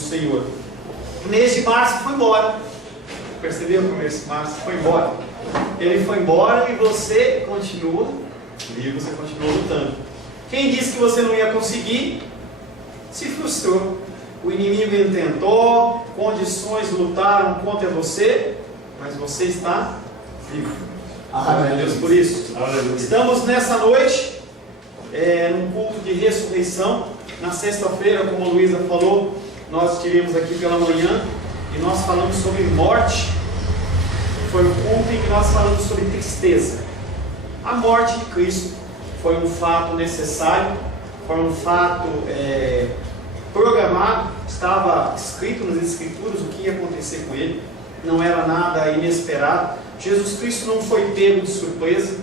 Senhor. O mês de março foi embora. Percebeu que o mês de março foi embora? Ele foi embora e você continua vivo, você continua lutando. Quem disse que você não ia conseguir, se frustrou. O inimigo tentou, condições lutaram contra você, mas você está vivo. Glória a Deus por isso. Aleluia. Estamos nessa noite, num culto de ressurreição. Na sexta-feira, como a Luísa falou, nós estivemos aqui pela manhã e nós falamos sobre morte. Foi um culto em que nós falamos sobre tristeza. A morte de Cristo foi um fato necessário, foi um fato programado, estava escrito nas Escrituras o que ia acontecer com ele, não era nada inesperado. Jesus Cristo não foi pego de surpresa,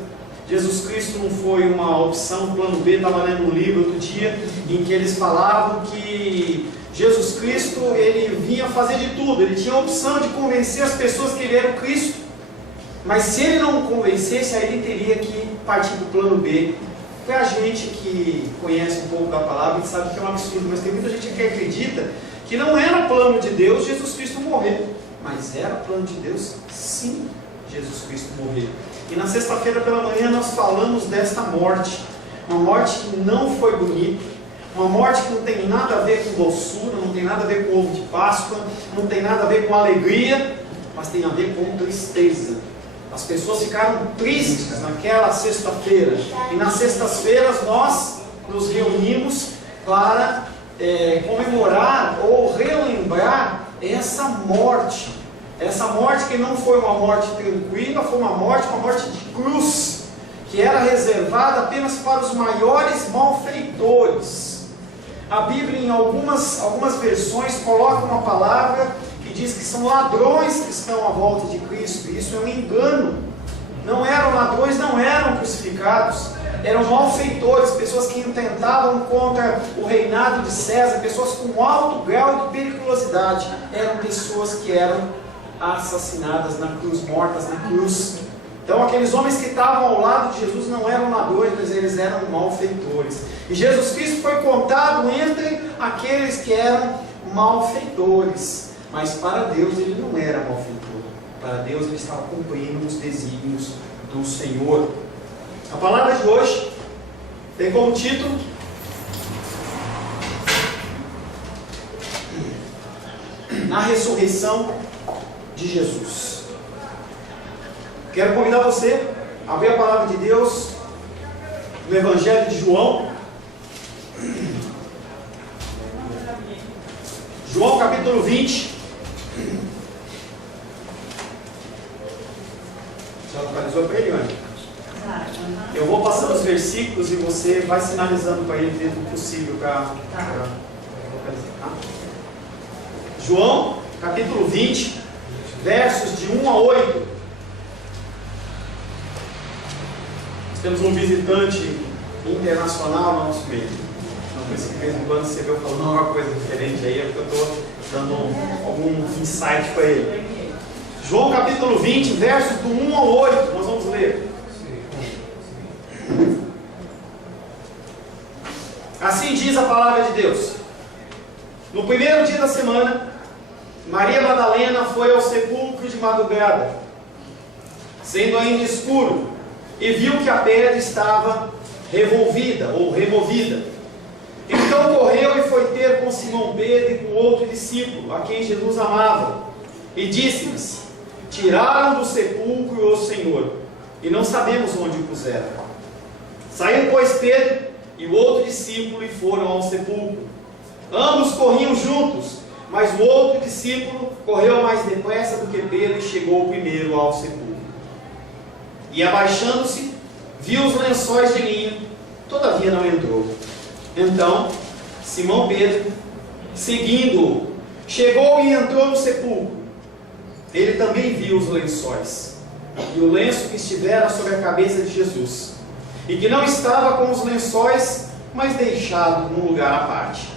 Jesus Cristo não foi uma opção, plano B. Estava lendo um livro outro dia em que eles falavam que Jesus Cristo, ele vinha fazer de tudo, ele tinha a opção de convencer as pessoas que ele era o Cristo, mas se ele não convencesse, aí ele teria que partir para o plano B. Para a gente que conhece um pouco da palavra, a gente sabe que é um absurdo, mas tem muita gente que acredita que não era plano de Deus Jesus Cristo morrer, mas era plano de Deus, sim, Jesus Cristo morrer. E na sexta-feira pela manhã nós falamos desta morte, uma morte que não foi bonita, uma morte que não tem nada a ver com doçura, não tem nada a ver com ovo de Páscoa, não tem nada a ver com alegria, mas tem a ver com tristeza. As pessoas ficaram tristes naquela sexta-feira, e nas sextas-feiras nós nos reunimos para comemorar ou relembrar essa morte que não foi uma morte tranquila, foi uma morte de cruz, que era reservada apenas para os maiores malfeitores. A Bíblia, em algumas versões, coloca uma palavra que diz que são ladrões que estão à volta de Cristo. Isso é um engano. Não eram ladrões, não eram crucificados, eram malfeitores, pessoas que intentavam contra o reinado de César, pessoas com alto grau de periculosidade, eram pessoas que eram assassinadas na cruz, mortas na cruz. Então aqueles homens que estavam ao lado de Jesus não eram ladrões, mas eles eram malfeitores. E Jesus Cristo foi contado entre aqueles que eram malfeitores. Mas para Deus ele não era malfeitor. Para Deus ele estava cumprindo os desígnios do Senhor. A palavra de hoje tem como título Na ressurreição de Jesus. Quero convidar você a abrir a palavra de Deus no Evangelho de João. João capítulo 20. Já localizou para ele, Ana? Eu vou passando os versículos e você vai sinalizando para ele dentro do possível para localizar. Tá? João capítulo 20, versos de 1 a 8. Nós temos um visitante internacional no nosso meio. Então, por isso que de vez em quando você vê eu falando alguma coisa diferente aí, é porque eu estou dando algum insight para ele. João capítulo 20, versos do 1 ao 8, nós vamos ler. Assim diz a palavra de Deus. No primeiro dia da semana, Maria Madalena foi ao sepulcro de madrugada, sendo ainda escuro, e viu que a pedra estava revolvida ou removida. Então correu e foi ter com Simão Pedro e com outro discípulo, a quem Jesus amava, e disse-lhes: tiraram do sepulcro o Senhor, e não sabemos onde o puseram. Saiu, pois, Pedro e o outro discípulo e foram ao sepulcro. Ambos corriam juntos, mas o outro discípulo correu mais depressa do que Pedro e chegou primeiro ao sepulcro. E abaixando-se, viu os lençóis de linho, todavia não entrou. Então, Simão Pedro, seguindo-o, chegou e entrou no sepulcro. Ele também viu os lençóis, e o lenço que estivera sobre a cabeça de Jesus, e que não estava com os lençóis, mas deixado num lugar à parte.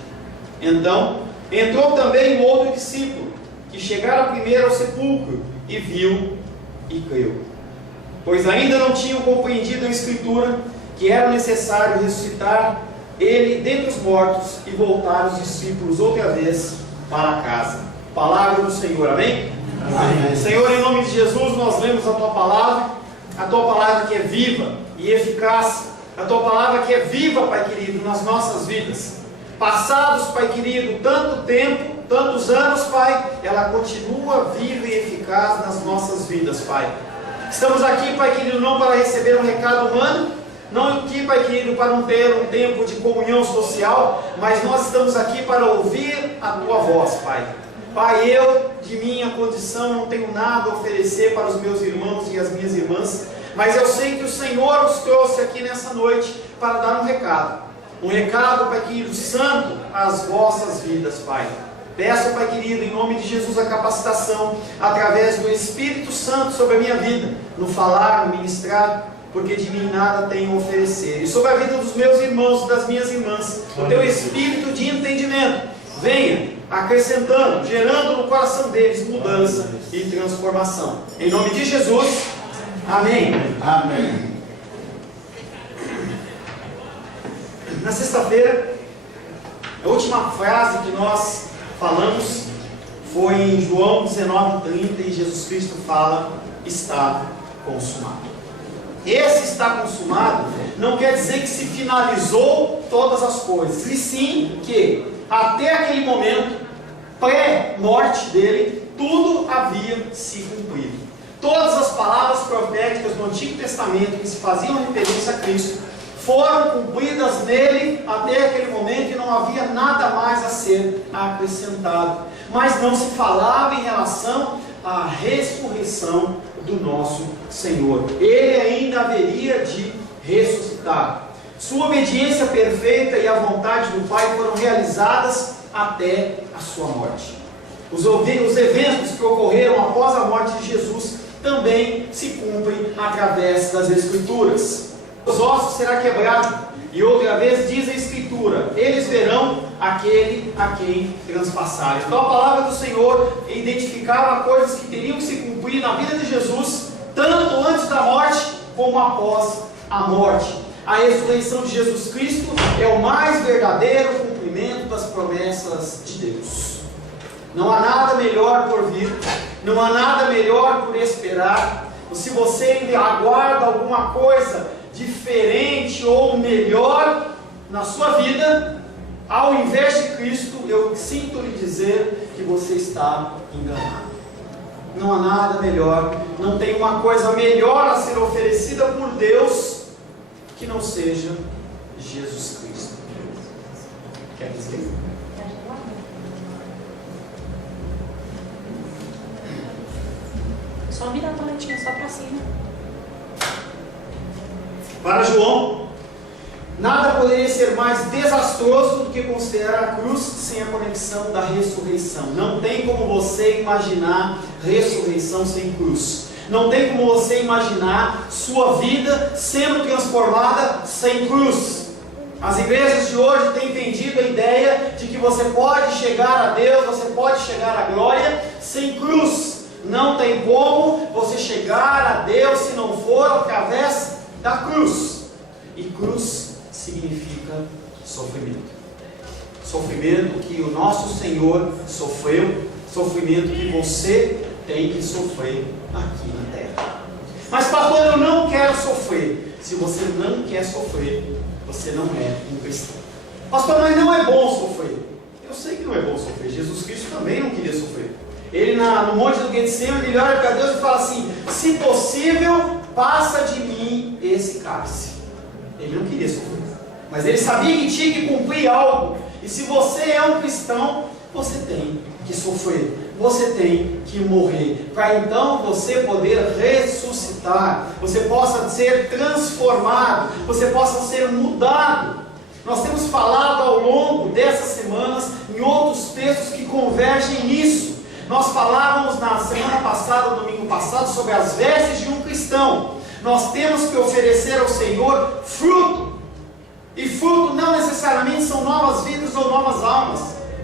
Então, entrou também o outro discípulo, que chegara primeiro ao sepulcro, e viu e creu. Pois ainda não tinham compreendido a Escritura, que era necessário ressuscitar ele dentre os mortos, e voltar os discípulos outra vez, para casa. Palavra do Senhor, amém? Amém. Senhor, em nome de Jesus, nós lemos a Tua palavra que é viva e eficaz, a Tua palavra que é viva, Pai querido, nas nossas vidas. Passados, Pai querido, tanto tempo, tantos anos, Pai, ela continua viva e eficaz nas nossas vidas, Pai. Estamos aqui, Pai querido, não para receber um recado humano, não aqui, Pai querido, para não ter um tempo de comunhão social, mas nós estamos aqui para ouvir a Tua voz, Pai. Pai, eu, de minha condição, não tenho nada a oferecer para os meus irmãos e as minhas irmãs, mas eu sei que o Senhor os trouxe aqui nessa noite para dar um recado. Um recado, Pai querido, santo às vossas vidas, Pai. Peço, Pai querido, em nome de Jesus, a capacitação através do Espírito Santo sobre a minha vida, no falar, no ministrar, porque de mim nada tenho a oferecer. E sobre a vida dos meus irmãos e das minhas irmãs, o Teu Espírito de entendimento venha acrescentando, gerando no coração deles mudança e transformação. Em nome de Jesus, amém. Amém. Na sexta-feira, a última frase que nós falamos foi em João 19:30, e Jesus Cristo fala: está consumado. Esse está consumado não quer dizer que se finalizou todas as coisas, e sim que até aquele momento, pré-morte dele, tudo havia se cumprido. Todas as palavras proféticas do Antigo Testamento que se faziam referência a Cristo foram cumpridas nele até aquele momento, e não havia nada mais a ser acrescentado. Mas não se falava em relação à ressurreição do nosso Senhor. Ele ainda haveria de ressuscitar. Sua obediência perfeita e a vontade do Pai foram realizadas até a sua morte. Os eventos que ocorreram após a morte de Jesus também se cumprem através das Escrituras. Os ossos serão quebrados, e outra vez diz a Escritura: eles verão aquele a quem transpassaram. Então a palavra do Senhor identificava coisas que teriam que se cumprir na vida de Jesus, tanto antes da morte como após a morte. A ressurreição de Jesus Cristo é o mais verdadeiro cumprimento das promessas de Deus. Não há nada melhor por vir, não há nada melhor por esperar. Se você ainda aguarda alguma coisa diferente ou melhor na sua vida, ao invés de Cristo, eu sinto lhe dizer que você está enganado. Não há nada melhor, não tem uma coisa melhor a ser oferecida por Deus que não seja Jesus Cristo. Quer dizer? Só virar a toletinha só para cima. Para João, nada poderia ser mais desastroso do que considerar a cruz sem a conexão da ressurreição. Não tem como você imaginar ressurreição sem cruz. Não tem como você imaginar sua vida sendo transformada sem cruz. As igrejas de hoje têm vendido a ideia de que você pode chegar a Deus, você pode chegar à glória sem cruz. Não tem como você chegar a Deus se não for através da cruz. E cruz significa sofrimento. Sofrimento que o nosso Senhor sofreu, sofrimento que você tem que sofrer aqui na terra. Mas pastor, eu não quero sofrer. Se você não quer sofrer, você não é um cristão. Pastor, mas não é bom sofrer. Eu sei que não é bom sofrer. Jesus Cristo também não queria sofrer. Ele no monte do Getsemane, ele olha para Deus e fala assim: se possível, passa de mim esse cálice. Ele não queria sofrer, mas ele sabia que tinha que cumprir algo. E se você é um cristão, você tem que sofrer, você tem que morrer, para então você poder ressuscitar, você possa ser transformado, você possa ser mudado. Nós temos falado ao longo dessas semanas em outros textos que convergem nisso. Nós falávamos na semana passada, domingo passado, sobre as vestes de um cristão. Nós temos que oferecer ao Senhor fruto. E fruto não necessariamente são novas vidas ou novas almas.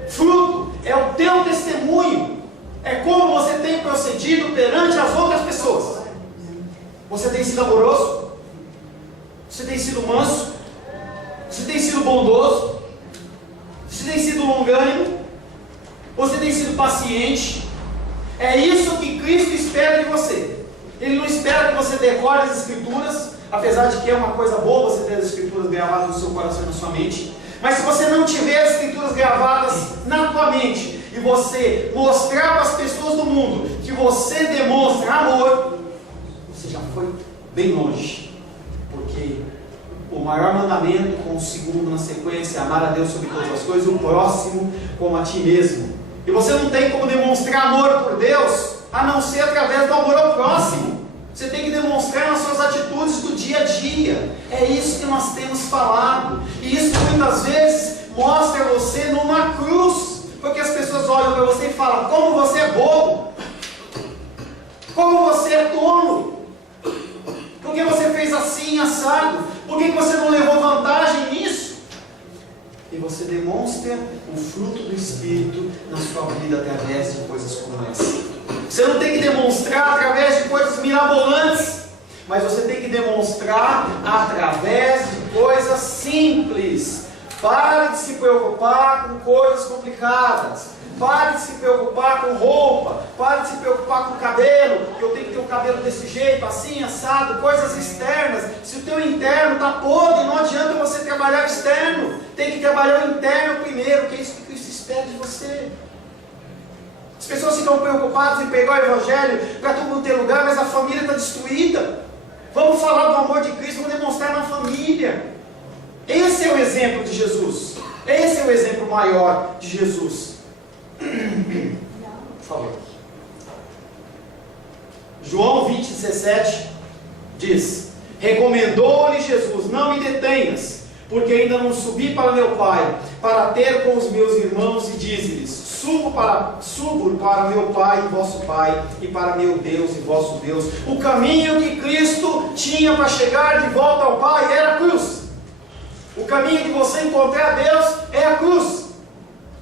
Fruto é o teu testemunho. É como você tem procedido perante as outras pessoas. Você tem sido amoroso? Você tem sido manso? Você tem sido bondoso? Você tem sido longânimo? Você tem sido paciente? É isso que Cristo espera de você. Ele não espera que você decore as Escrituras, apesar de que é uma coisa boa você ter as Escrituras gravadas no seu coração e na sua mente. Mas se você não tiver as Escrituras gravadas na tua mente, e você mostrar para as pessoas do mundo que você demonstra amor, você já foi bem longe. Porque o maior mandamento, com o segundo na sequência, é amar a Deus sobre todas as coisas, o próximo como a ti mesmo. E você não tem como demonstrar amor por Deus, a não ser através do amor ao próximo. Você tem que demonstrar nas suas atitudes do dia a dia. É isso que nós temos falado. E isso muitas vezes mostra você numa cruz. Porque as pessoas olham para você e falam: como você é bobo, como você é tolo, por que você fez assim, assado, por que você não levou vantagem nisso? E você demonstra o fruto do Espírito na sua vida através de coisas como essa. Você não tem que demonstrar através de coisas mirabolantes, mas você tem que demonstrar através de coisas simples. Pare de se preocupar com coisas complicadas. Pare de se preocupar com roupa. Pare de se preocupar com cabelo. Eu tenho que ter o cabelo desse jeito, assim, assado. Coisas externas. Se o teu interno está podre, não adianta você trabalhar o externo. Tem que trabalhar o interno primeiro, que é isso que Cristo espera de você. As pessoas ficam preocupadas em pegar o Evangelho para todo mundo ter lugar, mas a família está destruída. Vamos falar do amor de Cristo, vamos demonstrar na família. Esse é o exemplo de Jesus. Esse é o exemplo maior de Jesus. Por favor. João 20:17 diz: recomendou-lhe Jesus: não me detenhas, porque ainda não subi para meu Pai, para ter com os meus irmãos, e dize-lhes: subo para meu Pai e vosso Pai, e para meu Deus e vosso Deus. O caminho que Cristo tinha para chegar de volta ao Pai era a cruz. O caminho de você encontrar a Deus é a cruz.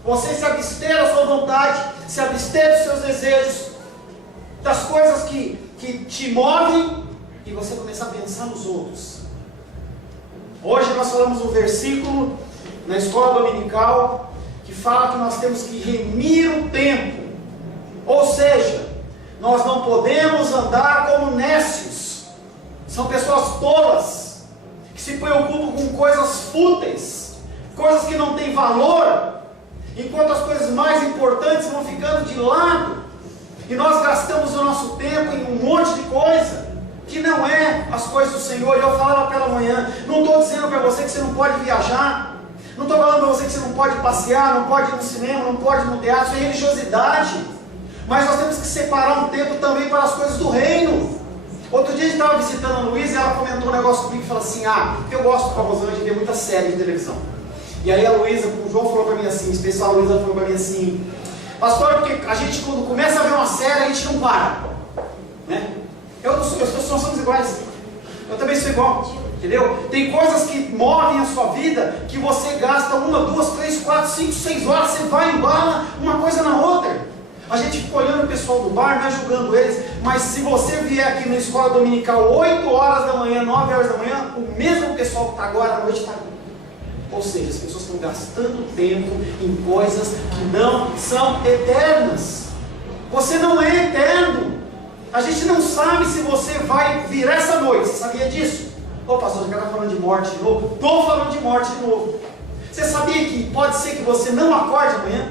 Você se abster da sua vontade, se abster dos seus desejos, das coisas que te movem, e você começar a pensar nos outros. Hoje nós falamos um versículo na escola dominical que fala que nós temos que remir o tempo. Ou seja, nós não podemos andar como nécios. São pessoas tolas, que se preocupam com coisas fúteis, coisas que não têm valor, enquanto as coisas mais importantes vão ficando de lado, e nós gastamos o nosso tempo em um monte de coisa, que não é as coisas do Senhor. Eu falava pela manhã, não estou dizendo para você que você não pode viajar, não estou falando para você que você não pode passear, não pode ir no cinema, não pode ir no teatro, isso é religiosidade, mas nós temos que separar um tempo também para as coisas do reino. Outro dia a gente estava visitando a Luísa e ela comentou um negócio comigo e falou assim: eu gosto com a Rosana de ver muita série de televisão. E aí a Luísa, o João falou para mim assim, em especial a Luísa falou para mim assim: pastor, porque a gente quando começa a ver uma série, a gente não para, né? Nós somos iguais, eu também sou igual, entendeu? Tem coisas que movem a sua vida, que você gasta 1, 2, 3, 4, 5, 6 horas, você vai e embala uma coisa na outra. A gente fica olhando o pessoal do bar, não é julgando eles, mas se você vier aqui na escola dominical 8 horas da manhã, 9 horas da manhã, o mesmo pessoal que está agora à noite está. Ou seja, as pessoas estão gastando tempo em coisas que não são eternas. Você não é eterno. A gente não sabe se você vai vir essa noite. Você sabia disso? Ô pastor, você está falando de morte de novo? Estou falando de morte de novo. Você sabia que pode ser que você não acorde amanhã?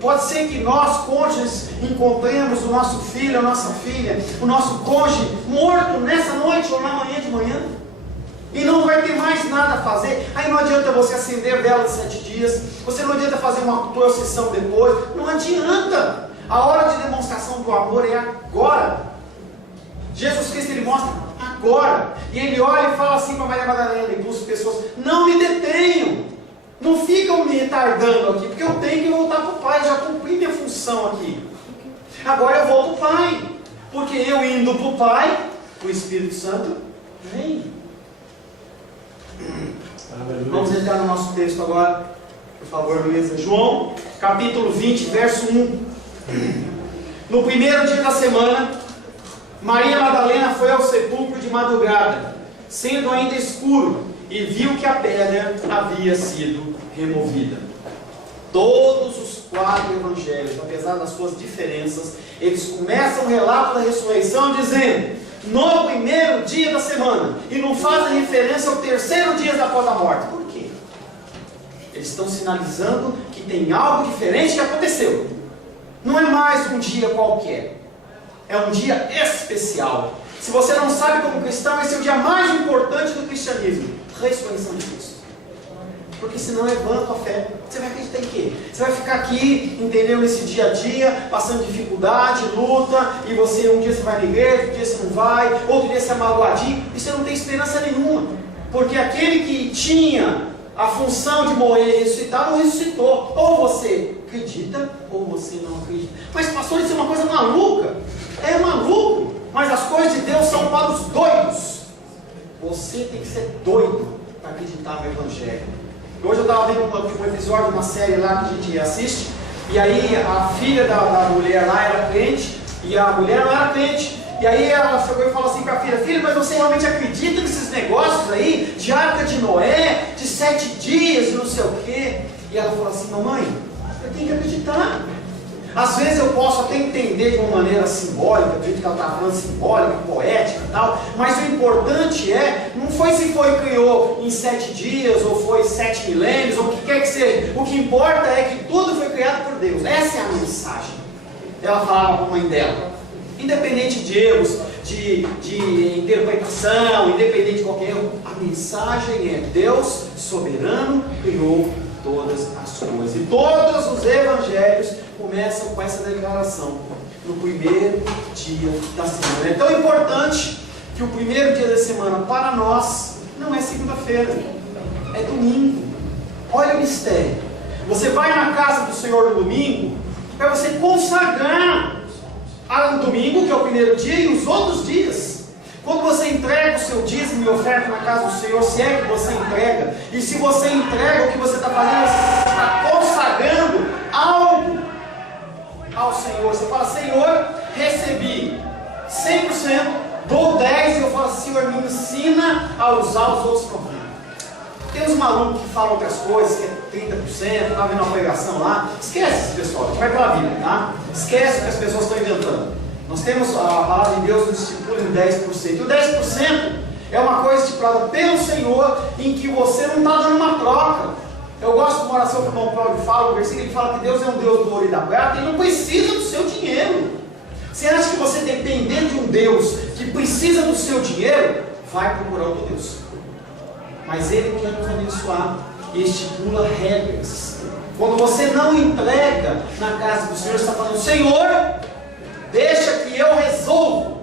Pode ser que nós, cônjuges, encontremos o nosso filho, a nossa filha, o nosso cônjuge morto nessa noite ou na manhã de manhã. E não vai ter mais nada a fazer. Aí não adianta você acender vela de 7 dias. Você não adianta fazer uma procissão depois. Não adianta. A hora de demonstração do amor é agora. Jesus Cristo, ele mostra agora. E ele olha e fala assim para Maria Madalena e para as pessoas: não me detenham. Não ficam me retardando aqui, porque eu tenho que voltar para o Pai. Já cumpri minha função aqui. Agora eu vou para o Pai. Porque eu indo para o Pai, o Espírito Santo vem. Vamos entrar no nosso texto agora, por favor, Luísa. João, capítulo 20, verso 1. No primeiro dia da semana, Maria Madalena foi ao sepulcro de madrugada, sendo ainda escuro, e viu que a pedra havia sido removida. Todos os 4 evangelhos, apesar das suas diferenças, eles começam o relato da ressurreição dizendo: no primeiro dia da semana, e não fazem referência ao terceiro dia após a morte. Por quê? Eles estão sinalizando que tem algo diferente que aconteceu. Não é mais um dia qualquer, é um dia especial. Se você não sabe como cristão, esse é o dia mais importante do cristianismo: ressurreição de Cristo. Porque senão é vã a tua fé. Você vai acreditar em quê? Você vai ficar aqui, entendeu, nesse dia a dia, passando dificuldade, luta, e você um dia você vai na igreja, outro dia você não vai, outro dia você é magoadinho, e você não tem esperança nenhuma. Porque aquele que tinha a função de morrer e ressuscitar, não ressuscitou. Ou você acredita, ou você não acredita. Mas pastor, isso é uma coisa maluca. É maluco. Mas as coisas de Deus são para os doidos. Você tem que ser doido para acreditar no Evangelho. Hoje eu estava vendo um episódio de uma série lá que a gente assiste, e aí a filha da mulher lá era crente, e a mulher não era crente. E aí ela chegou e falou assim para a filha: filha, mas você realmente acredita nesses negócios aí, de arca de Noé, de 7 dias e não sei o quê? E ela falou assim: mamãe, eu tenho que acreditar. Às vezes eu posso até entender de uma maneira simbólica, do jeito que ela está falando, simbólica, poética e tal, mas o importante não foi se criou em 7 dias, ou foi 7 milênios, ou o que quer que seja. O que importa é que tudo foi criado por Deus. Essa é a mensagem. Ela falava para a mãe dela. Independente de erros, de interpretação, independente de qualquer erro, a mensagem é: Deus soberano criou todas as coisas. E todos os evangelhos começam com essa declaração: no primeiro dia da semana. É tão importante que o primeiro dia da semana para nós não é segunda-feira, é domingo. Olha o mistério. Você vai na casa do Senhor no domingo para você consagrar o domingo, que é o primeiro dia, e os outros dias. Quando você entrega o seu dízimo e oferta na casa do Senhor, se é que você entrega, e se você entrega, o que você está fazendo? Você está consagrando algo ao Senhor. Você fala: Senhor, recebi 100%, dou 10%, e eu falo: Senhor, me ensina a usar os outros 90%. Tem uns malucos que falam outras coisas, que é 30%, estava vendo uma pregação lá. Esquece esse pessoal, vai pela Bíblia, tá? Esquece o que as pessoas estão inventando. Nós temos a palavra de Deus, nos estipula em 10%. E o 10% é uma coisa estipulada pelo Senhor, em que você não está dando uma troca. Eu gosto de uma oração que o irmão Paulo fala, o versículo ele fala que Deus é um Deus do ouro e da prata, e não precisa do seu dinheiro. Você acha que você dependendo de um Deus que precisa do seu dinheiro, vai procurar outro Deus. Mas Ele quer nos abençoar e estipula regras. Quando você não entrega na casa do Senhor, você está falando: Senhor, deixa que eu resolvo.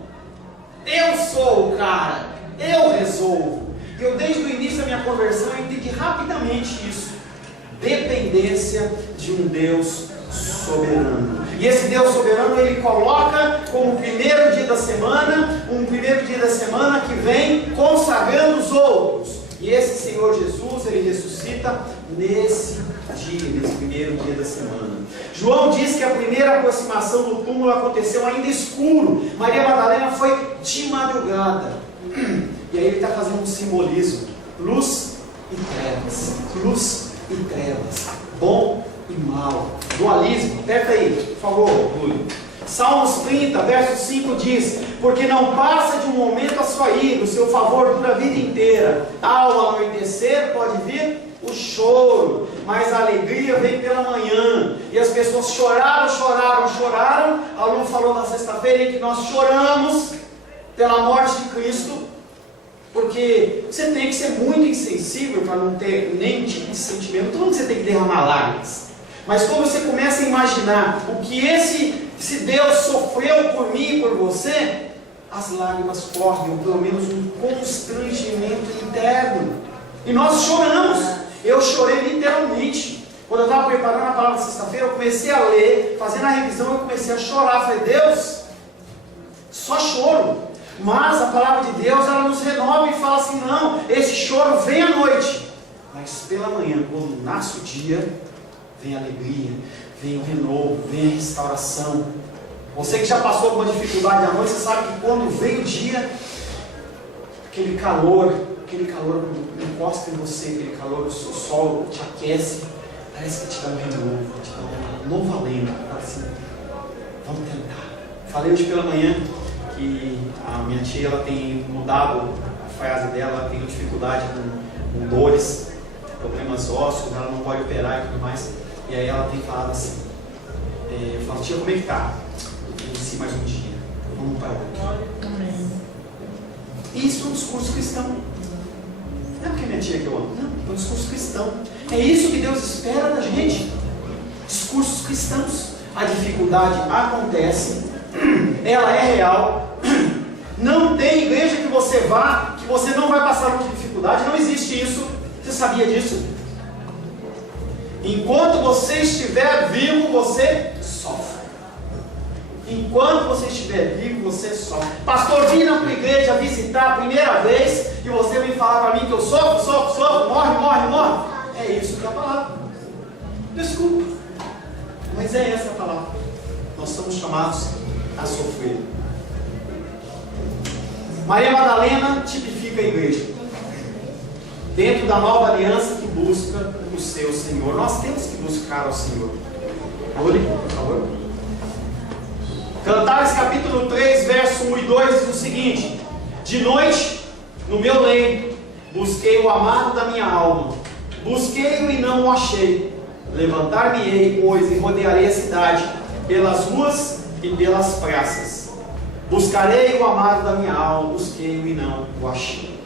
Eu sou o cara, eu resolvo. E eu, desde o início da minha conversão, eu entendi rapidamente isso. Dependência de um Deus soberano. E esse Deus soberano, Ele coloca como primeiro dia da semana, um primeiro dia da semana que vem consagrando os outros. E esse Senhor Jesus, Ele ressuscita nesse dia, nesse primeiro dia da semana. João diz que a primeira aproximação do túmulo aconteceu ainda escuro. Maria Madalena foi de madrugada. E aí ele está fazendo um simbolismo: luz e trevas, luz e trevas, bom e mal, dualismo. Aperta aí, por favor, Júlio. Salmos 30, verso 5 diz: porque não passa de um momento a sua ira, o seu favor dura a vida inteira. Ao anoitecer pode vir o choro, mas a alegria vem pela manhã. E as pessoas choraram. A Lu falou na sexta-feira em que nós choramos pela morte de Cristo, porque você tem que ser muito insensível para não ter nenhum tipo de sentimento. Não que você tem que derramar lágrimas, mas quando você começa a imaginar o que esse Deus sofreu por mim e por você, as lágrimas correm, ou pelo menos um constrangimento interno. E nós choramos. Eu chorei literalmente. Quando eu estava preparando a palavra sexta-feira, eu comecei a ler, fazendo a revisão, eu comecei a chorar. Falei: Deus, só choro. Mas a palavra de Deus, ela nos renova e fala assim: não, esse choro vem à noite, mas pela manhã, quando nasce o dia, vem a alegria, vem o renovo, vem a restauração. Você que já passou alguma dificuldade à noite, você sabe que quando vem o dia, aquele calor quando encosta em você, aquele calor, o sol te aquece, Parece que te dá um renovo, te dá um novo alento. Fala assim, vamos tentar. Falei hoje pela manhã que a minha tia ela tem mudado a fase dela, ela tem dificuldade com dores, problemas ósseos, ela não pode operar e tudo mais. E aí ela tem falado assim, eu falo, tia, como é que tá? Eu disse, mais um dia, vamos para outro. Isso é um discurso cristão. Não é porque minha tia que eu amo, não, é um discurso cristão. É isso que Deus espera da gente. Discursos cristãos. A dificuldade acontece, ela é real. Não tem igreja que você vá, que você não vai passar por dificuldade. Não existe isso. Você sabia disso? Enquanto você estiver vivo, você sofre. Enquanto você estiver vivo, você sofre. Pastor, vim na tua igreja visitar a primeira vez e você vem falar para mim que eu sofro, morre. É isso que é a palavra. Desculpa, mas é essa a palavra. Nós somos chamados a sofrer. Maria Madalena tipifica a igreja dentro da nova aliança que busca o seu Senhor. Nós temos que buscar ao Senhor. Olhe, por favor. Cantares capítulo 3, verso 1 e 2 diz o seguinte: de noite, no meu leito, busquei o amado da minha alma. Busquei-o e não o achei. Levantar-me-ei, pois, e rodearei a cidade, pelas ruas e pelas praças. Buscarei o amado da minha alma. Busquei-o e não o achei.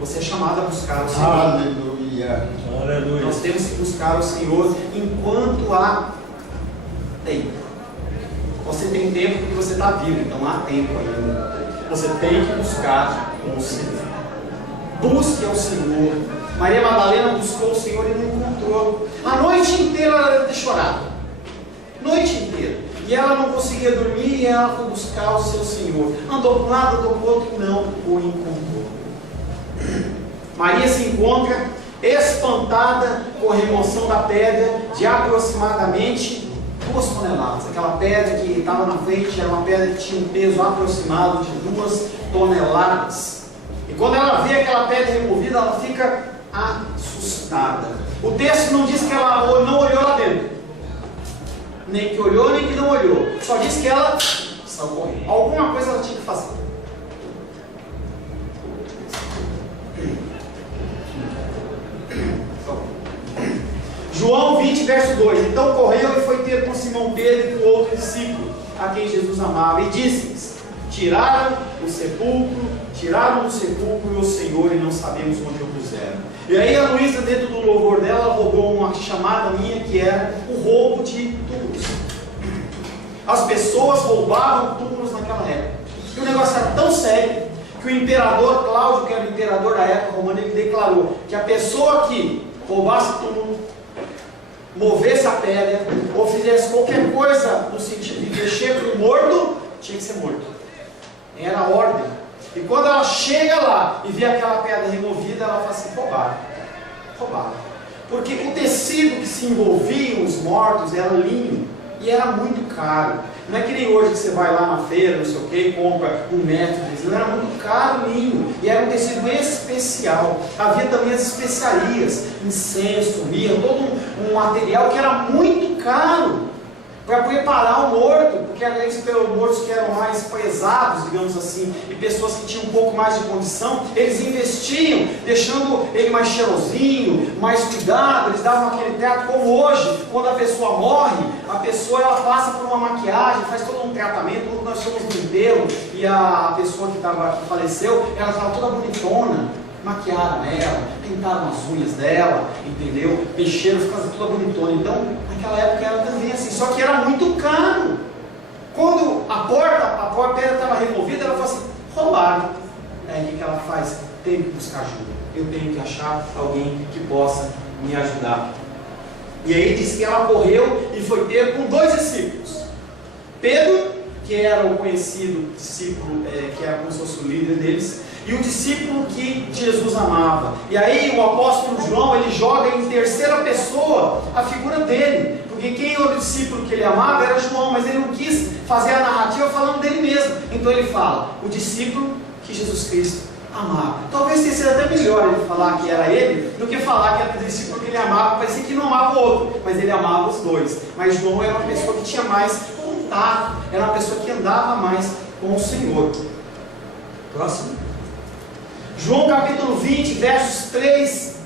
Você é chamado a buscar o Senhor. Aleluia. Aleluia. Nós temos que buscar o Senhor enquanto há tempo. Você tem tempo porque você está vivo, então há tempo ainda. Você tem que buscar o Senhor. Busque ao Senhor. Maria Madalena buscou o Senhor e não encontrou. A noite inteira ela deve ter chorado. Noite inteira. E ela não conseguia dormir e ela foi buscar o seu Senhor. Andou para um lado, andou para o outro e não o encontrou. Maria se encontra espantada com a remoção da pedra de aproximadamente 2 toneladas. Aquela pedra que estava na frente era uma pedra que tinha um peso aproximado de 2 toneladas. E quando ela vê aquela pedra removida, ela fica assustada. O texto não diz que ela não olhou lá dentro, nem que olhou, nem que não olhou. Só diz que ela saiu correndo. Alguma coisa ela tinha que fazer. João 20, verso 2. Então correu e foi ter com Simão Pedro e com outro discípulo, a quem Jesus amava, e disse-lhes: tiraram do sepulcro o Senhor, e não sabemos onde o puseram. E aí a Luísa, dentro do louvor dela, roubou uma chamada minha, que era o roubo de túmulos. As pessoas roubavam túmulos naquela época. E o negócio era tão sério que o imperador Cláudio, que era o imperador da época romana, ele declarou que a pessoa que roubasse túmulo, movesse a pedra, ou fizesse qualquer coisa no sentido de mexer com o morto, tinha que ser morto. Era a ordem. E quando ela chega lá e vê aquela pedra removida, ela fala assim: roubaram. Porque o tecido que se envolvia os mortos era linho e era muito caro. Não é que nem hoje que você vai lá na feira, não sei o que, e compra 1 metro. Não, era muito caro o linho e era um tecido especial. Havia também as especiarias, incenso, mirra, todo um material que era muito caro para preparar o morto, porque aqueles mortos que eram mais pesados, digamos assim, e pessoas que tinham um pouco mais de condição, eles investiam, deixando ele mais cheirosinho, mais cuidado, eles davam aquele trato, como hoje, quando a pessoa morre, a pessoa ela passa por uma maquiagem, faz todo um tratamento, quando nós somos no enterro, e a pessoa que faleceu, ela estava toda bonitona, maquiaram ela, pintaram as unhas dela, entendeu? Mexeram, ficaram toda bonitona. Então, naquela época era também assim, só que era muito caro. Quando a pedra estava removida, ela falou assim: roubaram. Aí o que ela faz? Tenho que buscar ajuda, eu tenho que achar alguém que possa me ajudar. E aí diz que ela correu e foi ter com 2 discípulos. Pedro, que era o conhecido discípulo, que era como se fosse o líder deles, e o discípulo que Jesus amava. E aí o apóstolo João, ele joga em terceira pessoa a figura dele, porque quem era o discípulo que ele amava era João, mas ele não quis fazer a narrativa falando dele mesmo. Então ele fala: o discípulo que Jesus Cristo amava. Talvez tenha sido até melhor ele falar que era ele do que falar que era o discípulo que ele amava. Parecia que não amava o outro, mas ele amava os dois. Mas João era uma pessoa que tinha mais contato, era uma pessoa que andava mais com o Senhor. Próximo. João capítulo 20, versos 3,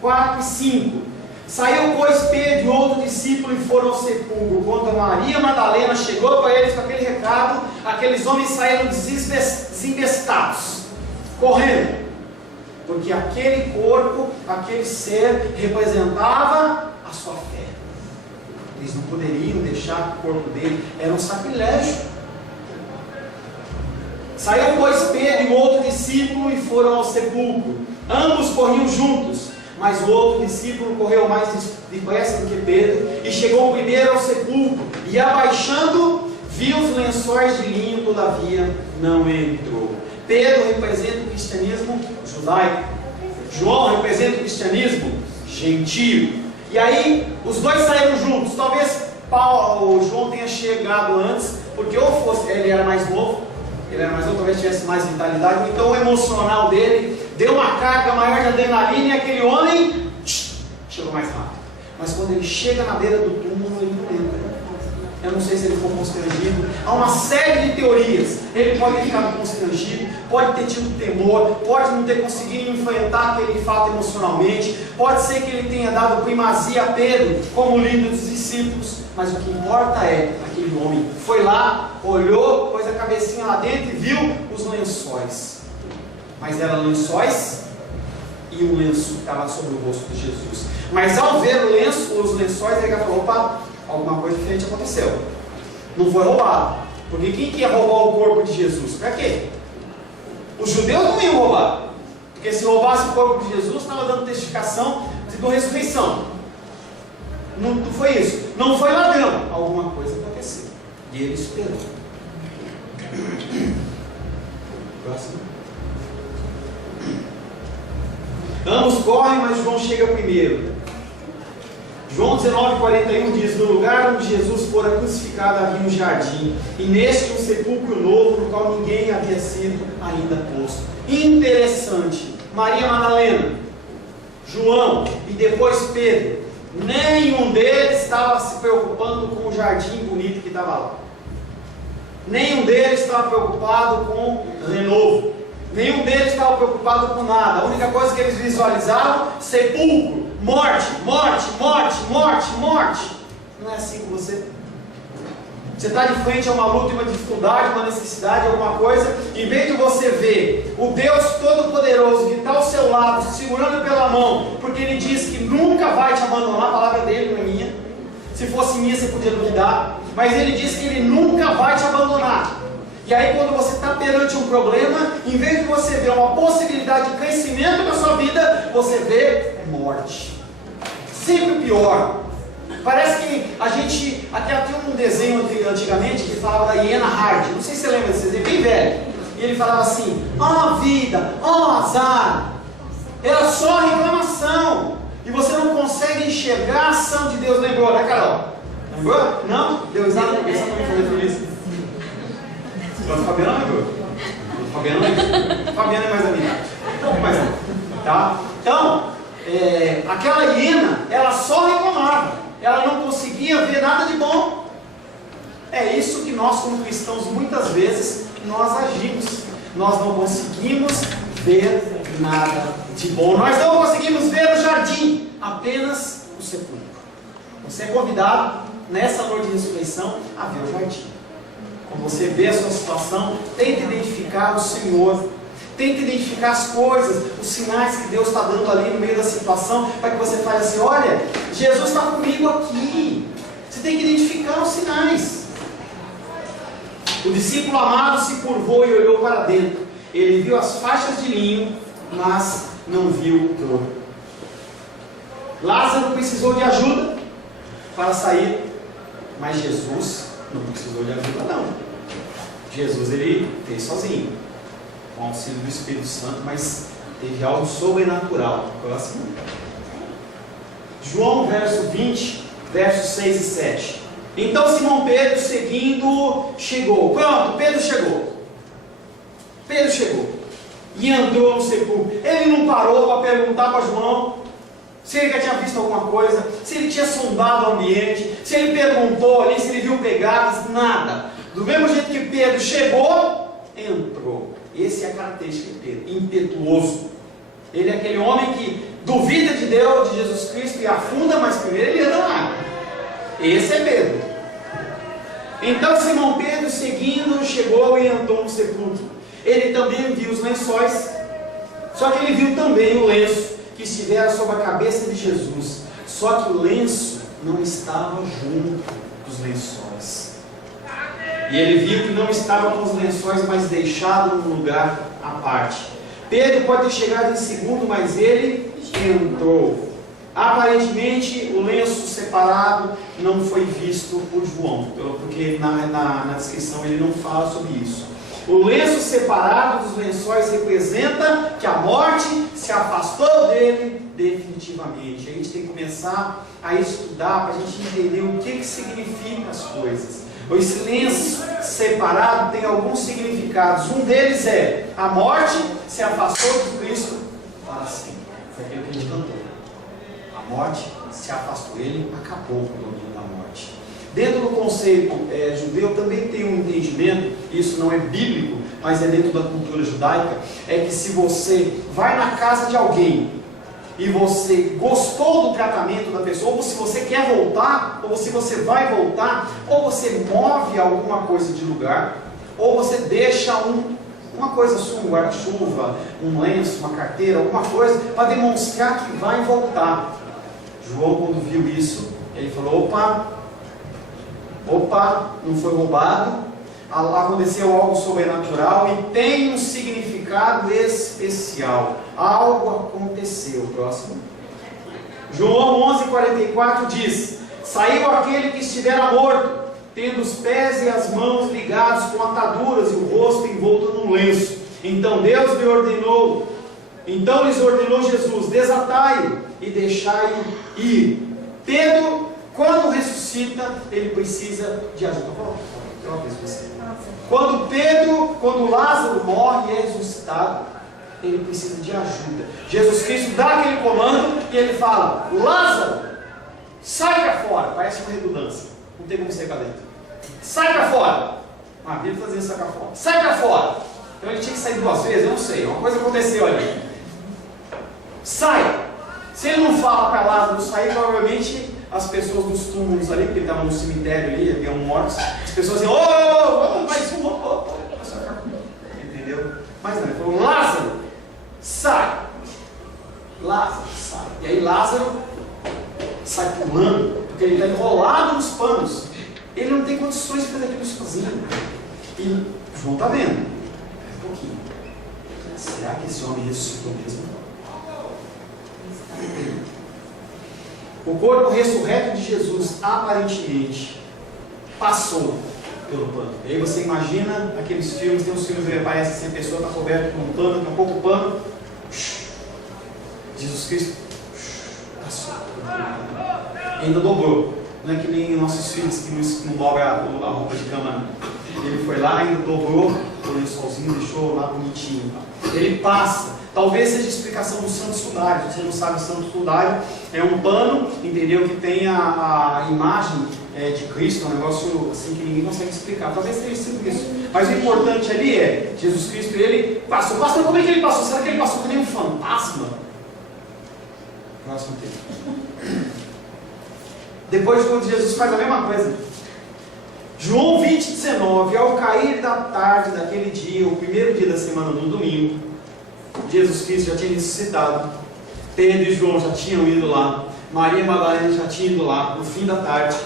4 e 5. Saiu, pois, Pedro e outro discípulo e foram ao sepulcro. Quando Maria Madalena chegou para eles com aquele recado, aqueles homens saíram desembestados, correndo, porque aquele corpo, aquele ser representava a sua fé. Eles não poderiam deixar o corpo dele, era um sacrilégio. Saiu, pois, Pedro e outro discípulo e foram ao sepulcro. Ambos corriam juntos, mas o outro discípulo correu mais depressa do que Pedro e chegou primeiro ao sepulcro, e abaixando, viu os lençóis de linho, todavia não entrou. Pedro representa o cristianismo judaico, João representa o cristianismo gentio. E aí os dois saíram juntos. Talvez o João tenha chegado antes, porque ou fosse, ele era mais novo, talvez tivesse mais vitalidade, então o emocional dele deu uma carga maior de adrenalina e aquele homem chegou mais rápido. Mas quando ele chega na beira do túmulo, ele não entra. Eu não sei se ele ficou constrangido. Há uma série de teorias. Ele pode ter ficado constrangido, pode ter tido temor, pode não ter conseguido enfrentar aquele fato emocionalmente, pode ser que ele tenha dado primazia a Pedro como líder dos discípulos, mas o que importa é aquele homem foi lá, olhou, pôs a cabecinha lá dentro e viu os lençóis. Mas eram lençóis e o lenço estava sobre o rosto de Jesus. Mas ao ver o lenço, os lençóis, ele falou: opa, alguma coisa diferente aconteceu. Não foi roubado. Porque quem quer roubar o corpo de Jesus? Para quê? Os judeus não iam roubar. Porque se roubasse o corpo de Jesus, estava dando testificação de ressurreição. Não foi isso. Não foi ladrão. Alguma coisa aconteceu. E ele esperou. Próximo. Ambos correm, mas João chega primeiro. João 19,41 diz: no lugar onde Jesus fora crucificado havia um jardim, e neste um sepulcro novo, no qual ninguém havia sido ainda posto. Interessante. Maria Madalena, João e depois Pedro, nenhum deles estava se preocupando com o jardim bonito que estava lá. Nenhum deles estava preocupado com renovo. Nenhum deles estava preocupado com nada. A única coisa que eles visualizavam: sepulcro, morte, morte, morte, morte, morte. Não é assim com você? Você está de frente a uma luta, uma dificuldade, uma necessidade, alguma coisa. Em vez de você ver o Deus Todo-Poderoso que está ao seu lado, segurando pela mão, porque Ele diz que nunca vai te abandonar. A palavra dele não é minha. Se fosse minha, você podia duvidar. Mas Ele diz que Ele nunca vai te abandonar. E aí, quando você está perante um problema, em vez de você ver uma possibilidade de crescimento na sua vida, você vê morte. Sempre pior. Parece que a gente... Até tinha um desenho antigamente que falava da hiena Hard. Não sei se você lembra desse desenho, bem velho. E ele falava assim: ó vida, ó azar. Era só reclamação. E você não consegue enxergar a ação de Deus. Lembrou, né, Carol? Lembrou? Não? Deu exato para pensar como foi feliz. O Fabiano lembrou. O Fabiano lembrou. O Fabiano é mais amigável. Um pouco mais amigável. Tá? Então, aquela hiena, ela só reclamava. Ela não conseguia ver nada de bom. É isso que nós, como cristãos, muitas vezes, nós agimos. Nós não conseguimos ver nada de bom. Nós não conseguimos ver o jardim, apenas o sepulcro. Você é convidado, nessa noite de ressurreição, a ver o jardim. Quando você vê a sua situação, tente identificar o Senhor. Tente identificar as coisas, os sinais que Deus está dando ali no meio da situação, para que você fale assim: olha, Jesus está comigo aqui. Você tem que identificar os sinais. O discípulo amado se curvou e olhou para dentro. Ele viu as faixas de linho, mas não viu o corpo. Lázaro precisou de ajuda para sair, mas Jesus não precisou de ajuda, não. Jesus, ele fez sozinho, com o auxílio do Espírito Santo, mas teve algo sobrenatural. Próximo. João, verso 20, versos 6 e 7. Então Simão Pedro, seguindo, chegou. Pronto, Pedro chegou. Pedro chegou. e entrou no sepulcro. Ele não parou para perguntar para João se ele já tinha visto alguma coisa, se ele tinha sondado o ambiente, se ele perguntou ali, se ele viu pegadas, nada. Do mesmo jeito que Pedro chegou, entrou. Essa é a característica de Pedro, impetuoso. Ele é aquele homem que duvida de Deus, de Jesus Cristo e afunda, mas primeiro ele anda lá. Esse é Pedro. Então Simão Pedro, seguindo, chegou e entrou no sepulcro. Ele também viu os lençóis, só que ele viu também o lenço que estivera sobre a cabeça de Jesus. Só que o lenço não estava junto dos lençóis. E ele viu que não estava com os lençóis, mas deixado num lugar à parte. Pedro pode ter chegado em segundo, mas ele entrou. Aparentemente o lenço separado não foi visto por João, porque na descrição ele não fala sobre isso. O lenço separado dos lençóis representa que a morte se afastou dele definitivamente. A gente tem que começar a estudar para a gente entender o que significa as coisas. Esse lenço separado tem alguns significados. Um deles é: a morte se afastou de Cristo para sempre. Foi aquilo que a gente cantou. A morte se afastou, ele acabou com o domínio da morte. Dentro do conceito judeu também tem um entendimento, isso não é bíblico, mas é dentro da cultura judaica, é que se você vai na casa de alguém e você gostou do tratamento da pessoa, ou se você quer voltar, ou se você vai voltar, ou você move alguma coisa de lugar, ou você deixa uma coisa sua, um guarda-chuva, um lenço, uma carteira, alguma coisa, para demonstrar que vai voltar. João, quando viu isso, ele falou: opa, não foi roubado, aconteceu algo sobrenatural e tem um significado especial. Algo aconteceu. Próximo. João 11:44 diz: saiu aquele que estivera morto, tendo os pés e as mãos ligados com ataduras e o rosto envolto num lenço. Então lhes ordenou Jesus: desatai-o e deixai-o ir. Pedro, quando ressuscita, ele precisa de ajuda. Quando Lázaro morre e é ressuscitado, ele precisa de ajuda. Jesus Cristo dá aquele comando e ele fala: Lázaro, sai para fora. Parece uma redundância, não tem como sair para dentro. Sai para fora. A Bíblia fazia sair para fora. Sai para fora. Então ele tinha que sair 2 vezes, eu não sei, uma coisa aconteceu ali. Sai. Se ele não fala para Lázaro sair, provavelmente as pessoas dos túmulos ali, porque ele estava no cemitério ali, havia mortos, as pessoas diziam: mais um, entendeu? Mas não, ele falou: Lázaro, sai. Lázaro, sai. E aí Lázaro sai pulando, porque ele está enrolado nos panos. Ele não tem condições de fazer aquilo sozinho. E João está vendo. Um pouquinho. Será que esse homem ressuscitou mesmo? O corpo ressurreto de Jesus aparentemente passou pelo pano. E aí você imagina aqueles filmes, tem uns filmes que aparece assim, a pessoa está coberta com um pano, daqui a pouco o pano, Jesus Cristo passou. E ainda dobrou. Não é que nem nossos filhos que não dobra a roupa de cama, não. Ele foi lá, ainda dobrou o lençolzinho, deixou lá bonitinho. Ele passa. Talvez seja a explicação do santo sudário. Se você não sabe, o santo sudário é um pano, entendeu? Que tem a imagem de Cristo, um negócio assim que ninguém consegue explicar. Talvez seja sido isso. Mas o importante ali é, Jesus Cristo, ele passou. Pastor, como é que ele passou? Será que ele passou como um fantasma? Próximo tempo. Depois, quando Jesus faz a mesma coisa. João 20:19, ao cair da tarde daquele dia, o primeiro dia da semana, no domingo, Jesus Cristo já tinha ressuscitado, Pedro e João já tinham ido lá, Maria Madalena já tinha ido lá, no fim da tarde,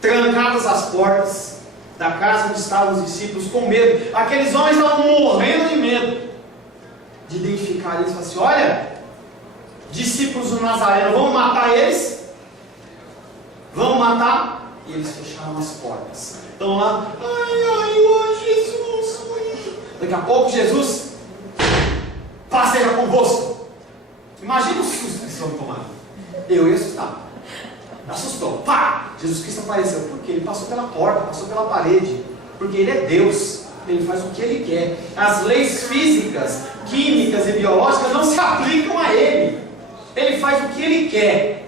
trancadas as portas da casa onde estavam os discípulos, com medo. Aqueles homens estavam morrendo de medo de identificar eles. Assim: olha, discípulos do Nazareno, vamos matar eles? Vamos matar? E eles fecharam as portas. Estão lá: Jesus. Daqui a pouco Jesus passeja convosco. Imagina o susto que eles vão tomar. Eu ia assustar. Assustou. Pá! Jesus Cristo apareceu. Por quê? Ele passou pela porta, passou pela parede. Porque Ele é Deus. Ele faz o que Ele quer. As leis físicas químicas e biológicas não se aplicam a ele. Ele faz o que ele quer.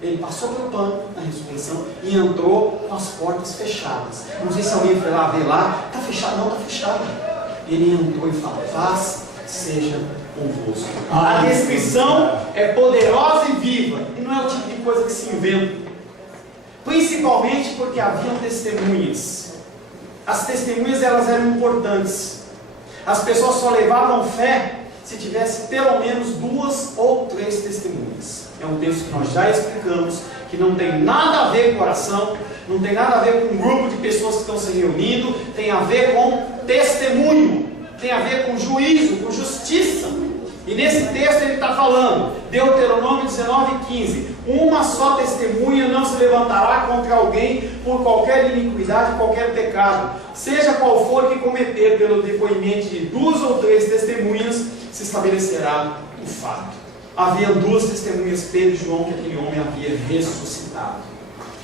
Ele passou pelo pano na ressurreição e entrou com as portas fechadas. Não sei se alguém foi lá ver lá. Está fechado? Não, está fechado. Ele entrou e falou: paz seja convosco. A descrição é poderosa e viva. E não é o tipo de coisa que se inventa. Principalmente porque haviam testemunhas. As testemunhas, elas eram importantes. As pessoas só levavam fé se tivesse pelo menos 2 ou 3 testemunhas. É um texto que nós já explicamos, que não tem nada a ver com oração, não tem nada a ver com um grupo de pessoas que estão se reunindo, tem a ver com testemunho, tem a ver com juízo, com justiça. E nesse texto ele está falando, Deuteronômio 19:15, uma só testemunha não se levantará contra alguém por qualquer iniquidade, qualquer pecado, seja qual for que cometer. Pelo depoimento de 2 ou 3 testemunhas se estabelecerá o fato. Havia 2 testemunhas, Pedro e João, que aquele homem havia ressuscitado.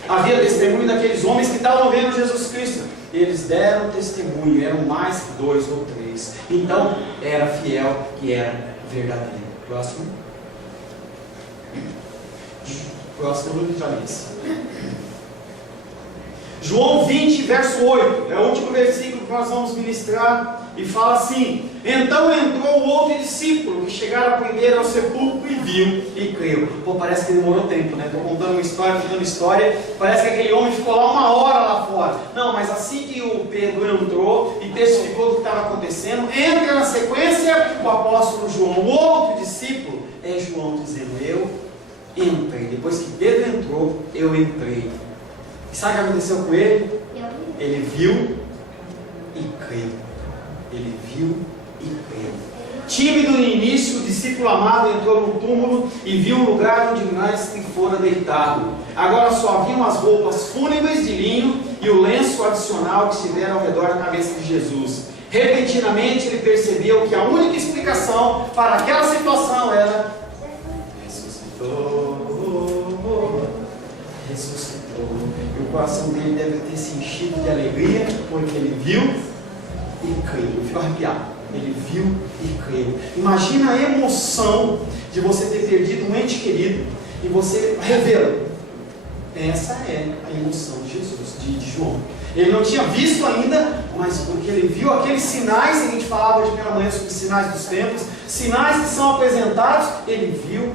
Havia testemunho daqueles homens que estavam vendo Jesus Cristo. Eles deram testemunho, eram mais que 2 ou 3. Então, era fiel, que era verdadeiro. Próximo. Próximo do Janice. João 20, verso 8. É o último versículo que nós vamos ministrar. E fala assim: então entrou o outro discípulo, que chegara primeiro ao sepulcro e viu e creu. Pô, parece que demorou tempo, né? Estou contando história. Parece que aquele homem ficou lá 1 hora lá fora. Não, mas assim que o Pedro entrou e testificou do que estava acontecendo, entra na sequência o apóstolo João. O outro discípulo é João dizendo: eu entrei. Depois que Pedro entrou, eu entrei. E sabe o que aconteceu com ele? Ele viu e creu. Ele viu e creu. Tímido no início, o discípulo amado entrou no túmulo e viu o lugar onde o mestre fora deitado. Agora só haviam as roupas fúnebres de linho e o lenço adicional que estivera ao redor da cabeça de Jesus. Repentinamente ele percebeu que a única explicação para aquela situação era: ressuscitou. E o coração dele deve ter se enchido de alegria, porque ele viu e creu. Eu fico arrepiado. Ele viu e creu. Imagina a emoção de você ter perdido um ente querido e você revela. Essa é a emoção de Jesus, de João. Ele não tinha visto ainda, mas porque ele viu aqueles sinais, que a gente falava hoje pela manhã sobre sinais dos tempos, sinais que são apresentados, ele viu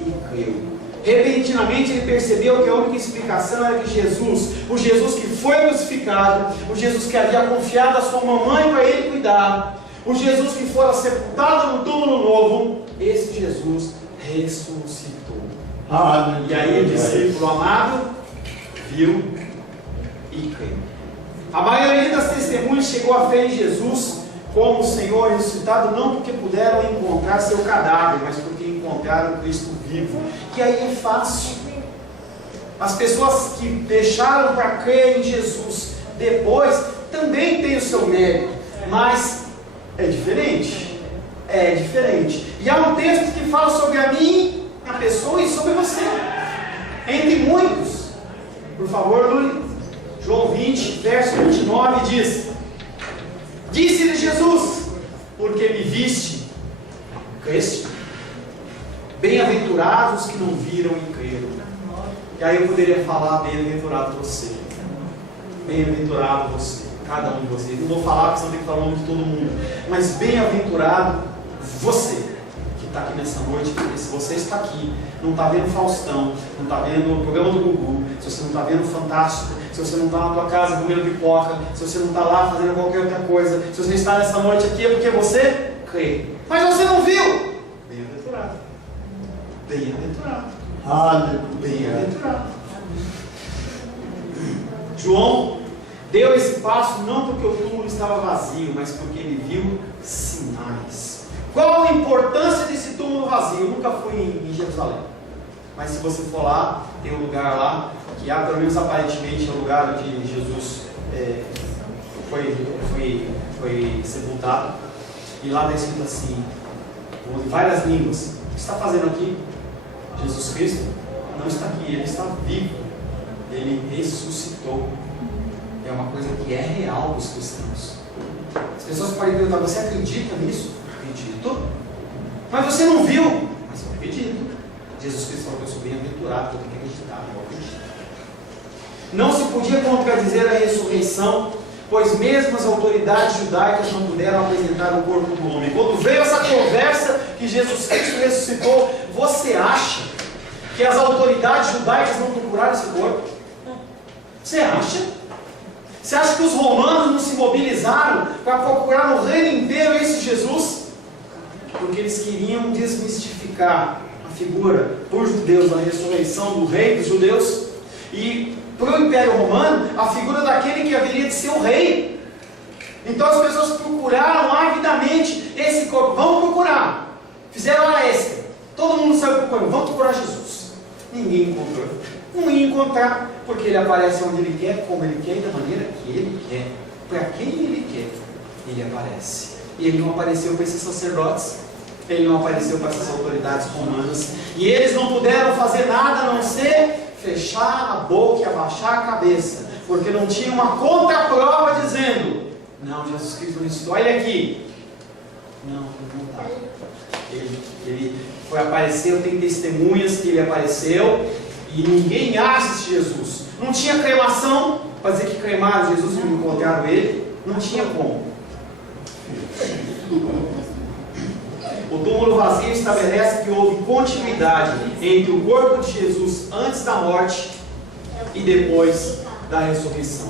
e creu. Repentinamente ele percebeu que a única explicação era que Jesus, o Jesus que foi crucificado, o Jesus que havia confiado a sua mamãe para ele cuidar, o Jesus que fora sepultado no túmulo novo, esse Jesus ressuscitou. E aí o discípulo amado viu e creu. A maioria das testemunhas chegou à fé em Jesus como o Senhor ressuscitado, não porque puderam encontrar seu cadáver, mas porque encontraram Cristo vivo. Que aí é fácil. As pessoas que deixaram para crer em Jesus depois também têm o seu mérito, mas é diferente. É diferente. E há um texto que fala sobre a mim, a pessoa, e sobre você, entre muitos. Por favor, Luli. João 20, verso 29 diz: disse-lhe Jesus: porque me viste, creste? Bem-aventurados os que não viram e creram. E aí eu poderia falar: bem-aventurado você, bem-aventurado você, cada um de vocês. Não vou falar porque senão tem que falar o nome de todo mundo, mas bem-aventurado você que está aqui nessa noite, porque se você está aqui, não está vendo Faustão, não está vendo o programa do Gugu, se você não está vendo Fantástico, se você não está na tua casa comendo pipoca, se você não está lá fazendo qualquer outra coisa, se você está nessa noite aqui é porque você crê, mas você não viu. Bem-aventurado, bem-aventurado, bem-aventurado. João deu esse passo não porque o túmulo estava vazio, mas porque ele viu sinais. Qual a importância desse túmulo vazio? Eu nunca fui em Jerusalém, mas se você for lá, tem um lugar lá que há, pelo menos aparentemente, é o lugar onde Jesus foi sepultado, e lá está escrito assim, em várias línguas: o que está fazendo aqui? Jesus Cristo não está aqui, ele está vivo, ele ressuscitou. É uma coisa que é real dos cristãos. As pessoas podem perguntar: você acredita nisso? acredito. Mas você não viu? Mas eu acredito. Jesus Cristo falou que eu sou bem-aventurado, que eu tenho que acreditar, eu acredito. Não se podia contradizer a ressurreição, pois mesmo as autoridades judaicas não puderam apresentar o corpo do homem. Quando veio essa conversa que Jesus Cristo ressuscitou, você acha que as autoridades judaicas não procuraram esse corpo? Você acha? Você acha que os romanos não se mobilizaram para procurar no reino inteiro esse Jesus? Porque eles queriam desmistificar a figura por judeus da ressurreição do rei dos judeus, e para o Império Romano a figura daquele que haveria de ser o rei. Então as pessoas procuraram avidamente esse corpo. Vamos procurar. Fizeram a extra. Todo mundo saiu procurando. Vamos procurar Jesus. Ninguém encontrou. Não ia encontrar, porque ele aparece onde ele quer, como ele quer e da maneira que ele quer. Para quem ele quer, ele aparece. E ele não apareceu para esses sacerdotes. Ele não apareceu para essas autoridades romanas. E eles não puderam fazer nada a não ser fechar a boca e abaixar a cabeça, porque não tinha uma contraprova dizendo: não, Jesus Cristo não ressuscitou, olha aqui. Não está. Ele foi aparecer, tem testemunhas que ele apareceu, e ninguém acha esse Jesus. Não tinha cremação, para dizer que cremaram Jesus e não encontraram ele. Não tinha como. O túmulo vazio estabelece que houve continuidade entre o corpo de Jesus antes da morte e depois da ressurreição.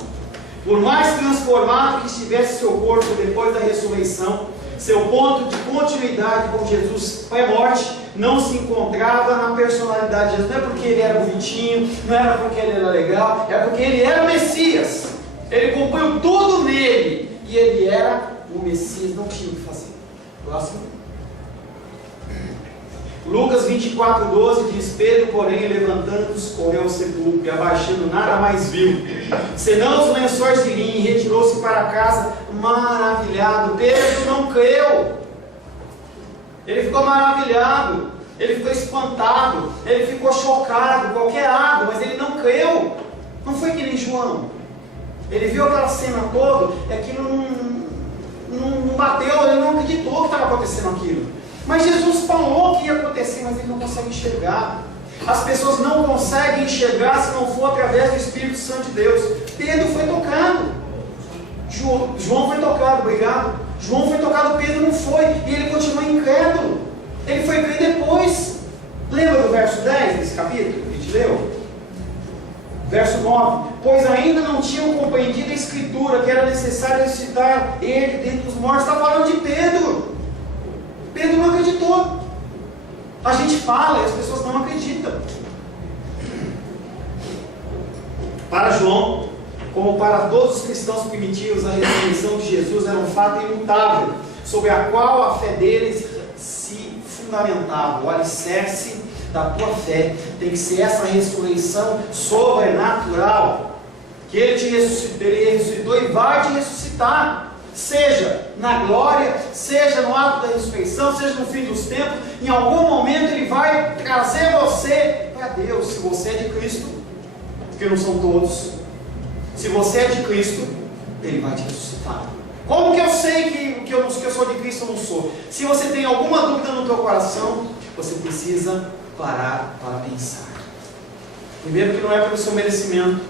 Por mais transformado que estivesse seu corpo depois da ressurreição, seu ponto de continuidade com Jesus pré-morte não se encontrava na personalidade de Jesus. Não é porque ele era bonitinho, não era porque ele era legal, é porque ele era o Messias. Ele cumpriu tudo nele e ele era o Messias, não tinha o que fazer. Próximo. Lucas 24:12 diz: Pedro, porém, levantando-se, correu ao sepulcro e abaixando nada mais viu, senão os lençóis de linho, e retirou-se para casa maravilhado. Pedro não creu. Ele ficou maravilhado, ele ficou espantado, ele ficou chocado, qualquer água, mas ele não creu. Não foi que nem João. Ele viu aquela cena toda, e aquilo não bateu, ele não acreditou que estava acontecendo aquilo. Mas Jesus falou que ia acontecer, mas ele não consegue enxergar. As pessoas não conseguem enxergar se não for através do Espírito Santo de Deus. Pedro foi tocado. João foi tocado, obrigado. João foi tocado, Pedro não foi. E ele continua incrédulo. Ele foi crer depois. Lembra do verso 10 desse capítulo que a gente leu? Verso 9: Pois ainda não tinham compreendido a Escritura, que era necessário ressuscitar ele dentre os mortos. Está falando de Pedro. Pedro não acreditou. A gente fala e as pessoas não acreditam. Para João, como para todos os cristãos primitivos, a ressurreição de Jesus era um fato imutável, sobre a qual a fé deles se fundamentava. O alicerce da tua fé tem que ser essa ressurreição sobrenatural, que ele te ressuscitou, ele ressuscitou e vai te ressuscitar. Seja na glória, seja no ato da ressurreição, seja no fim dos tempos, em algum momento ele vai trazer você para Deus, se você é de Cristo, porque não são todos. Se você é de Cristo, ele vai te ressuscitar. Como que eu sei que eu sou de Cristo ou não sou? Se você tem alguma dúvida no teu coração, você precisa parar para pensar. Primeiro, que não é pelo seu merecimento,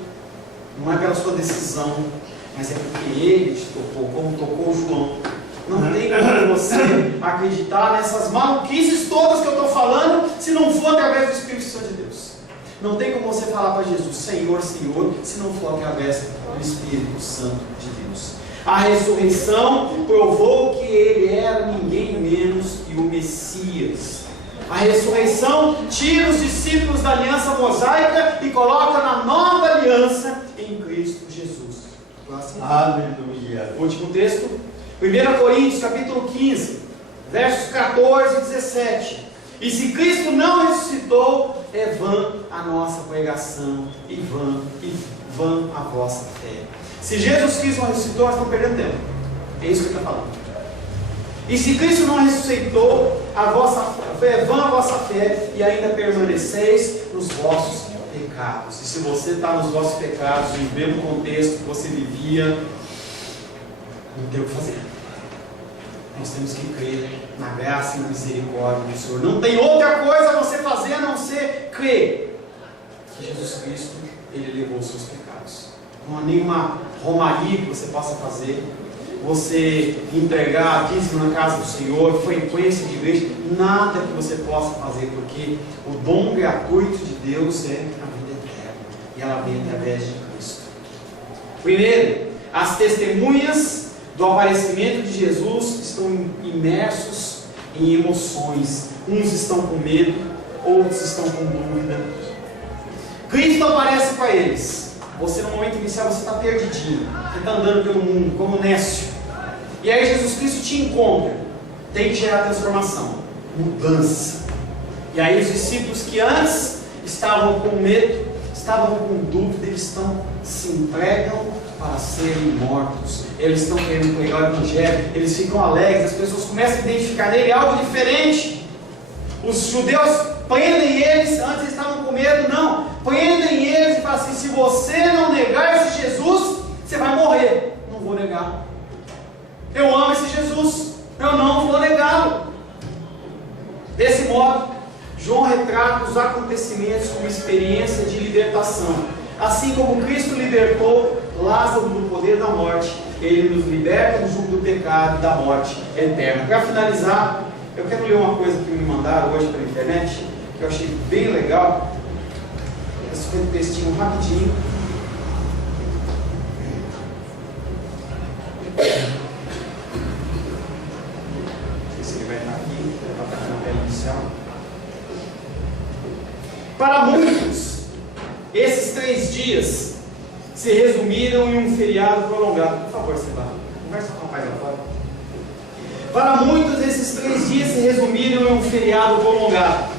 não é pela sua decisão, mas é porque ele te tocou, como tocou João. Não tem como você acreditar nessas maluquices todas que eu estou falando, se não for através do Espírito Santo de Deus. Não tem como você falar para Jesus, Senhor, Senhor, se não for através do Espírito Santo de Deus. A ressurreição provou que ele era ninguém menos que o Messias. A ressurreição tira os discípulos da aliança mosaica e coloca na nova aliança em Cristo Jesus. Próximo. Aleluia. Último texto, 1 Coríntios capítulo 15, versos 14 e 17. E se Cristo não ressuscitou, é vã a nossa pregação e vã a vossa fé. Se Jesus Cristo não ressuscitou, nós estamos perdendo tempo. É isso que ele está falando. E se Cristo não ressuscitou, é vã a vossa fé, e ainda permaneceis nos vossos pecados. E se você está nos vossos pecados, no mesmo contexto que você vivia, não tem o que fazer. Nós temos que crer na graça e na misericórdia do Senhor. Não tem outra coisa a você fazer a não ser crer que Jesus Cristo, Ele levou os seus pecados. Não há nenhuma romaria que você possa fazer, você entregar dízimo na casa do Senhor, frequência de igreja, nada que você possa fazer, porque o dom gratuito de Deus é a vida eterna, e ela vem através de Cristo. Primeiro, as testemunhas do aparecimento de Jesus estão imersos em emoções. Uns estão com medo, outros estão com dúvida. Cristo aparece para eles. Você no momento inicial você está perdidinho, você está andando pelo mundo como nécio. E aí Jesus Cristo te encontra. Tem que gerar transformação, mudança. E aí os discípulos que antes estavam com medo, estavam com dúvida, eles se entregam para serem mortos. Eles estão querendo pregar o Evangelho, eles ficam alegres, as pessoas começam a identificar nele algo diferente. Os judeus prendem eles, antes eles estavam com medo, não. Prendem eles e falam assim: se você não negar esse Jesus, você vai morrer. Não vou negar. Eu amo esse Jesus, eu não vou negá-lo. Desse modo, João retrata os acontecimentos como experiência de libertação. Assim como Cristo libertou Lázaro do poder da morte, Ele nos liberta do jugo do pecado e da morte eterna. Para finalizar, eu quero ler uma coisa que me mandaram hoje pela internet, que eu achei bem legal. Esse foi um textinho rapidinho. Não sei se ele vai estar aqui, vai estar aqui na tela inicial. Para muitos, esses 3 dias se resumiram em um feriado prolongado. Por favor, Silvana, conversa com o rapaz lá fora. Para muitos, esses 3 dias se resumiram em um feriado prolongado.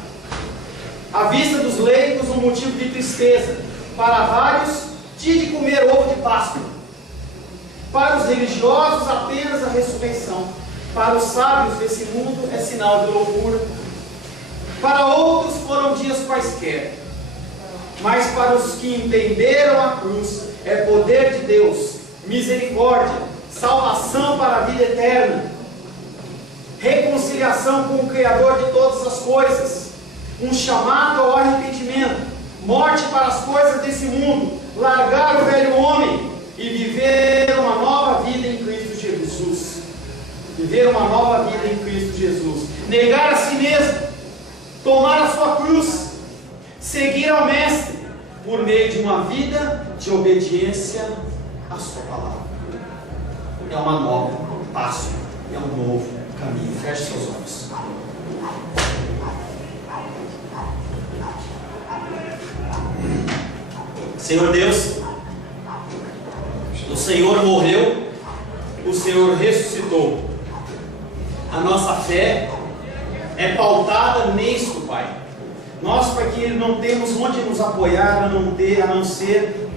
À vista dos leigos, um motivo de tristeza. Para vários, dia de comer ovo de Páscoa. Para os religiosos, apenas a ressurreição. Para os sábios desse mundo, é sinal de loucura. Para outros, foram dias quaisquer. Mas para os que entenderam a cruz, é poder de Deus, misericórdia, salvação para a vida eterna, reconciliação com o Criador de todas as coisas, um chamado ao arrependimento, morte para as coisas desse mundo, largar o velho homem e viver uma nova vida em Cristo Jesus. Viver uma nova vida em Cristo Jesus. Negar a si mesmo, tomar a sua cruz, seguir ao Mestre por meio de uma vida de obediência à sua palavra. É uma nova passo, é um novo caminho. Feche seus olhos. Senhor Deus, o Senhor morreu, o Senhor ressuscitou. A nossa fé é pautada nisto, Pai. Nós, Pai, que não temos onde nos apoiar a não ser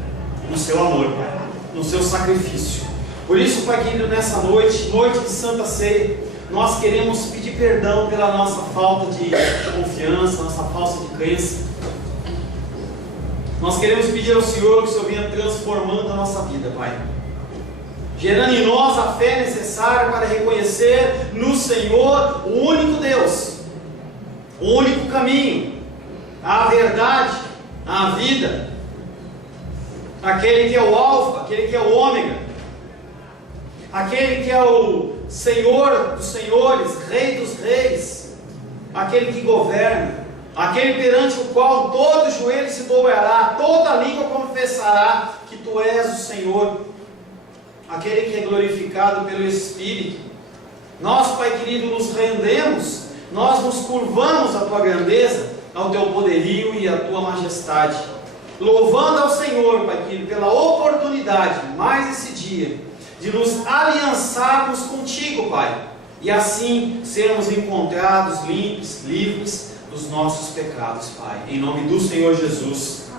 no Seu amor, Pai, no Seu sacrifício. Por isso, Pai querido, nessa noite de Santa Ceia, nós queremos pedir perdão pela nossa falta de confiança, nossa falta de crença. Nós queremos pedir ao Senhor que o Senhor venha transformando a nossa vida, Pai, gerando em nós a fé necessária para reconhecer no Senhor o único Deus, o único caminho, a verdade, a vida, aquele que é o alfa, aquele que é o ômega, aquele que é o Senhor dos senhores, Rei dos reis, aquele que governa, aquele perante o qual todo joelho se dobrará, toda língua confessará que Tu és o Senhor, aquele que é glorificado pelo Espírito. Nós, Pai querido, nos rendemos, nós nos curvamos à Tua grandeza, ao Teu poderio e à Tua majestade, louvando ao Senhor, Pai querido, pela oportunidade, mais esse dia, de nos aliançarmos contigo, Pai, e assim sermos encontrados limpos, livres dos nossos pecados, Pai, em nome do Senhor Jesus.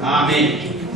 Amém.